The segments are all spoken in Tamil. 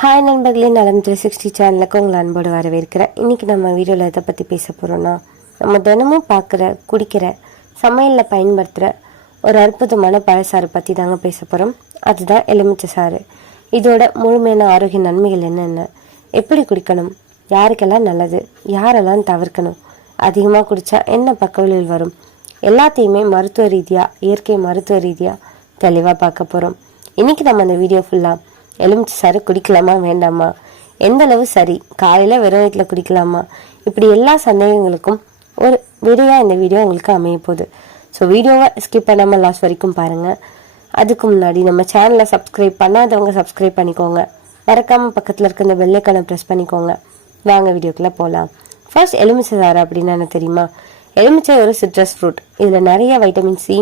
ஹாய் நண்பர்களே நலம் த்ரீ சிக்ஸ்டி சேனலுக்கு உங்களை அன்போடு வரவேற்கிறேன். இன்றைக்கி நம்ம வீடியோவில் எதை பற்றி பேச போகிறோன்னா நம்ம தினமும் பார்க்குற குடிக்கிற சமையலில் பயன்படுத்துகிற ஒரு அற்புதமான பழசாறு பற்றி தாங்க பேச போகிறோம் அதுதான் எலுமிச்சை சாறு. இதோட முழுமையான ஆரோக்கிய நன்மைகள் என்னென்ன? எப்படி குடிக்கணும்? யாருக்கெல்லாம் நல்லது? யாரெல்லாம் தவிர்க்கணும்? அதிகமாக குடித்தா என்ன பக்கவிளைவில் வரும்? எல்லாத்தையுமே மருத்துவ ரீதியாக இயற்கை மருத்துவ ரீதியாக தெளிவாக பார்க்க போகிறோம் இன்றைக்கி நம்ம அந்த வீடியோ ஃபுல்லாக எலுமிச்சை சாறு குடிக்கலாமா வேண்டாமா? எந்த அளவு சரி? காலையில் வெறும் வயிற்றில் குடிக்கலாமா? இப்படி எல்லா சந்தேகங்களுக்கும் ஒரு விடையாக இந்த வீடியோ உங்களுக்கு அமைய போகுது. ஸோ வீடியோவை ஸ்கிப் பண்ணாமல் லாஸ்ட் வரைக்கும் பாருங்கள் அதுக்கு முன்னாடி நம்ம சேனலை சப்ஸ்கிரைப் பண்ணாதவங்க சப்ஸ்கிரைப் பண்ணிக்கோங்க. மறக்காமல் பக்கத்தில் இருக்க இந்த வெள்ளைக்கான ப்ரெஸ் பண்ணிக்கோங்க. வாங்க வீடியோக்குள்ளே போகலாம் ஃபர்ஸ்ட் எலுமிச்சை சாறு அப்படின்னா என்ன தெரியுமா? எலுமிச்சை ஒரு சிட்ரஸ் ஃப்ரூட் இதில் நிறைய vitamin C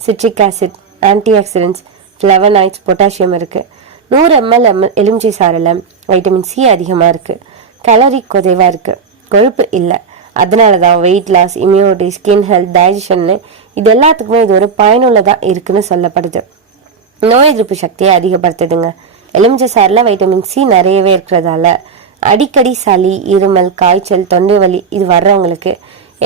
citric acid antioxidants flavonoids potassium இருக்குது நூறு எம்எல் எம்எல் எலுமிச்சை சாறில் வைட்டமின் சி அதிகமாக இருக்குது கலரி குறைவாக இருக்குது கொழுப்பு இல்லை. அதனால தான் weight loss immunity skin health டைஜஷன்னு இது எல்லாத்துக்குமே இது ஒரு பயனுள்ளதாக இருக்குன்னு சொல்லப்படுது. நோய் எதிர்ப்பு சக்தியை அதிகப்படுத்துதுங்க. எலுமிச்சை சாறில் வைட்டமின் சி நிறையவே இருக்கிறதால அடிக்கடி சளி இருமல் காய்ச்சல் தொண்டை வலி இது வர்றவங்களுக்கு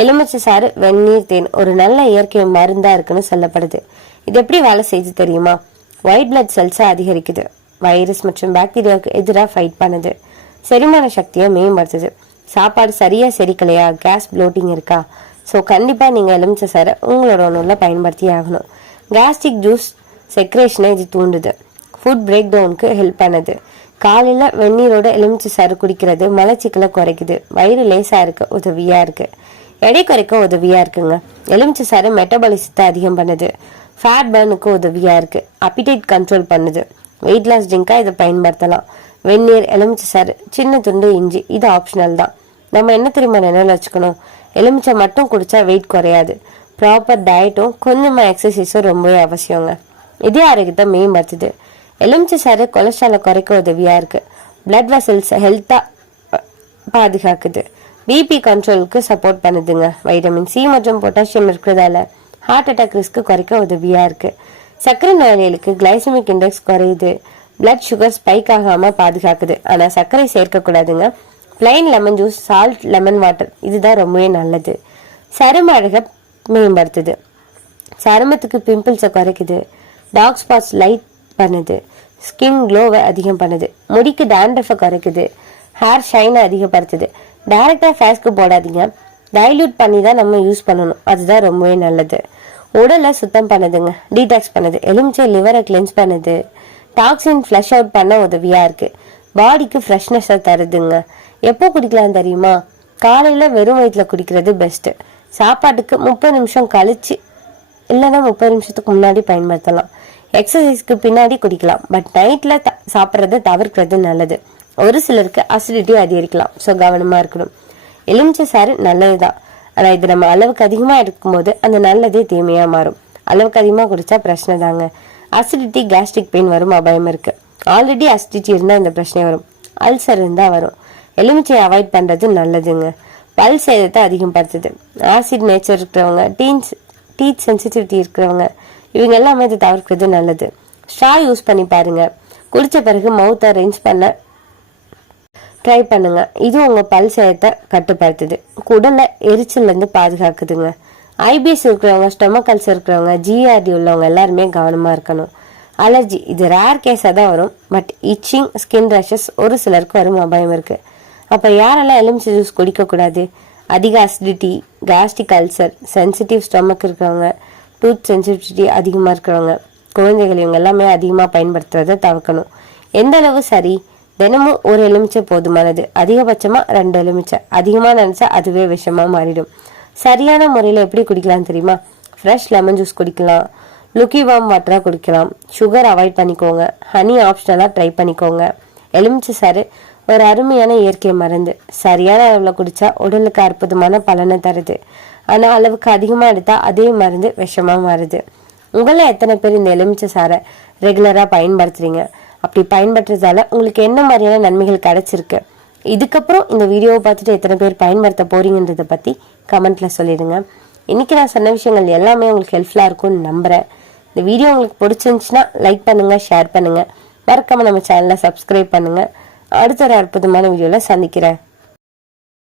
எலுமிச்சை சாறு வெந்நீர் தேன் ஒரு நல்ல இயற்கை மருந்தா இருக்குன்னு சொல்லப்படுது. இது எப்படி வேலை செய்து தெரியுமா? ஒயிட் பிளட் செல்ஸை அதிகரிக்குது. வைரஸ் மற்றும் பாக்டீரியாவுக்கு எதிராக ஃபைட் பண்ணுது. செரிமான சக்தியை மேம்படுத்துது. சாப்பாடு சரியா செரிக்கலையா? கேஸ் ப்ளோட்டிங் இருக்கா? ஸோ கண்டிப்பாக நீங்கள் எலுமிச்சை சாரை உங்களோட உணவில் பயன்படுத்தி ஆகணும். கேஸ்ட்ரிக் ஜூஸ் செக்ரேஷனை இது தூண்டுது. ஃபுட் பிரேக் டவுனுக்கு ஹெல்ப் பண்ணுது. காலையில் வெந்நீரோட எலுமிச்சை சாறு குடிக்கிறது மலச்சிக்கலை குறைக்குது. வயிறு லேசாக இருக்க உதவியாக இருக்குது எடை குறைக்க உதவியாக இருக்குங்க. எலுமிச்சை சாறு மெட்டபாலிசத்தை அதிகம் பண்ணுது. ஃபேட் பர்னுக்கு உதவியாக இருக்குது அப்பிடைட் கண்ட்ரோல் பண்ணுது. வெயிட் லாஸ் ட்ரிங்காக இதை பயன்படுத்தலாம். வெந்நீர் எலுமிச்சை சாறு சின்ன துண்டு இஞ்சி இது ஆப்ஷனல் தான். நம்ம என்ன தெரியுமா நினைவில் வச்சுக்கணும்? எலுமிச்சை மட்டும் குடித்தா வெயிட் குறையாது. ப்ராப்பர் டயட்டும் கொஞ்சமாக எக்ஸசைஸும் ரொம்பவே அவசியங்க. இதே ஆரோக்கியத்தை மேம்படுத்துது. எலுமிச்சை சாறு கொலஸ்ட்ராலை குறைக்க உதவியாக இருக்குது பிளட் வெசல்ஸ் ஹெல்த்தாக பாதுகாக்குது. பிபி கண்ட்ரோலுக்கு சப்போர்ட் பண்ணுதுங்க. வைட்டமின் சி மற்றும் பொட்டாசியம் இருக்கிறதால ஹார்ட் அட்டாக் ரிஸ்க்கு குறைக்க உதவியாக இருக்குது சர்க்கரை நோயாளிகளுக்கு கிளைசமிக் இண்டெக்ஸ் குறையுது. பிளட் சுகர் ஸ்பைக் ஆகாமல் பாதுகாக்குது. ஆனால் சர்க்கரை சேர்க்கக்கூடாதுங்க. Plain lemon juice salt lemon water இதுதான் ரொம்பவே நல்லது. சரும அழகை மேம்படுத்துது. சருமத்துக்கு பிம்பிள்ஸை குறைக்குது. டார்க் ஸ்பாட்ஸ் லைட் பண்ணுது. ஸ்கின் க்ளோவை அதிகம் பண்ணுது. முடிக்கு டேண்ட்ரஃபை குறைக்குது. ஹேர் ஷைனை அதிகப்படுத்துது. டைரக்டாக ஃபேஸ்க்கு போடாதீங்க. டைல்யூட் பண்ணி தான் நம்ம யூஸ் பண்ணணும். அதுதான் ரொம்பவே நல்லது. உடலை சுத்தம் பண்ணுதுங்க. டீடாக்ஸ் பண்ணுது. எலுமிச்சை லிவரை கிளென்ஸ் பண்ணுது. டாக்ஸின் ஃப்ளஷ் அவுட் பண்ண உதவியாக இருக்குது பாடிக்கு ஃப்ரெஷ்னஸை தருதுங்க. எப்போ குடிக்கலாம் தெரியுமா? காலையில் வெறும் வயிற்றில் குடிக்கிறது பெஸ்ட்டு சாப்பாட்டுக்கு முப்பது நிமிஷம் கழிச்சு இல்லைன்னா முப்பது நிமிஷத்துக்கு முன்னாடி பயன்படுத்தலாம். எக்ஸசைஸ்க்கு பின்னாடி குடிக்கலாம். பட் நைட்டில் த சாப்பிட்றத தவிர்க்கிறது நல்லது. ஒரு சிலருக்கு அசிடிட்டி அதிகரிக்கலாம். ஸோ கவனமாக இருக்கணும். எலுமிச்சை சாறு நல்லது தான் ஆனால் இது நம்ம அளவுக்கு அதிகமாக எடுக்கும்போது அந்த நல்லதே தீமையாக மாறும். அளவுக்கு அதிகமாக குடிச்சா பிரச்சனை தாங்க. அசிடிட்டி கேஸ்ட்ரிக் பெயின் வரும்? அபாயம் இருக்கு. ஆல்ரெடி அசிடிட்டி இருந்தால் இந்த பிரச்சனை வரும். அல்சர் இருந்தால் வரும். எலுமிச்சையை அவாய்ட் பண்ணுறது நல்லதுங்க. பல் சேதத்தை அதிகப்படுத்துது. ஆசிட் நேச்சர் இருக்கிறவங்க டீன்ஸ் டீத் சென்சிட்டிவிட்டி இருக்கிறவங்க இவங்க எல்லாமே இதை தவிர்க்கிறது நல்லது. ஸ்ட்ரா யூஸ் பண்ணி பாருங்க. குடிச்ச பிறகு மவுத்தை அரேஞ்ச் பண்ண ட்ரை பண்ணுங்க. இது உங்க பல் சேதத்தை கட்டுப்படுத்துது. குடலை எரிச்சல்லேருந்து பாதுகாக்குதுங்க. ஐபிஎஸ் இருக்கிறவங்க ஸ்டொமக் அல்சர் இருக்கிறவங்க ஜிஆர்டி உள்ளவங்க எல்லாருமே கவனமாக இருக்கணும். அலர்ஜி இது ரேர் கேஸாக தான் வரும். பட் இச்சிங் ஸ்கின் ரஷஸ் ஒரு சிலருக்கு வரும் அபாயம் இருக்கு. அப்போ யாரெல்லாம் எலுமிச்சை ஜூஸ் குடிக்கக்கூடாது? அதிக acidity gastric ulcer sensitive stomach இருக்கிறவங்க டூத் சென்சிட்டிவிட்டி அதிகமாக இருக்கிறவங்க குழந்தைகள் இவங்க எல்லாமே அதிகமாக பயன்படுத்துறதை தவிர்க்கணும். எந்த அளவு சரி? தினமும் ஒரு எலுமிச்சை போதுமானது. அதிகபட்சமாக ரெண்டு எலுமிச்சை. அதிகமாக நினச்சா அதுவே விஷமாக மாறிடும். சரியான முறையில் எப்படி குடிக்கலாம் தெரியுமா? ஃப்ரெஷ் லெமன் ஜூஸ் குடிக்கலாம். லுக்கி வாம் வாட்டராக குடிக்கலாம். சுகர் அவாய்ட் பண்ணிக்கோங்க. ஹனி ஆப்ஷனலாக ட்ரை பண்ணிக்கோங்க. எலுமிச்சை சாறு ஒரு அருமையான இயற்கை மருந்து. சரியான அளவில் குடிச்சா உடலுக்கு அற்புதமான பலனை தருது. ஆனால் அளவுக்கு அதிகமாக எடுத்தால் அதே மருந்து விஷமாக மாறுது. உங்களை எத்தனை பேர் இந்த எலுமிச்சை சாரை ரெகுலராக பயன்படுத்துறீங்க? அப்படி பயன்படுத்துறதால உங்களுக்கு என்ன மாதிரியான நன்மைகள் கிடைச்சிருக்கு? இதுக்கப்புறம் இந்த வீடியோவை பார்த்துட்டு எத்தனை பேர் பயன்படுத்த போறீங்கன்றதை பற்றி கமெண்ட்ல சொல்லிடுங்க. இன்னைக்கு நான் சொன்ன விஷயங்கள் எல்லாமே உங்களுக்கு ஹெல்ப்ஃபுல்லாக இருக்கும்னு நம்புறேன். இந்த வீடியோ உங்களுக்கு பிடிச்சிருந்துச்சுன்னா லைக் பண்ணுங்க ஷேர் பண்ணுங்க. மறக்காம நம்ம சேனலை சப்ஸ்கிரைப் பண்ணுங்க. அடுத்த ஒரு அற்புதமான வீடியோவில் சந்திக்கிறேன்.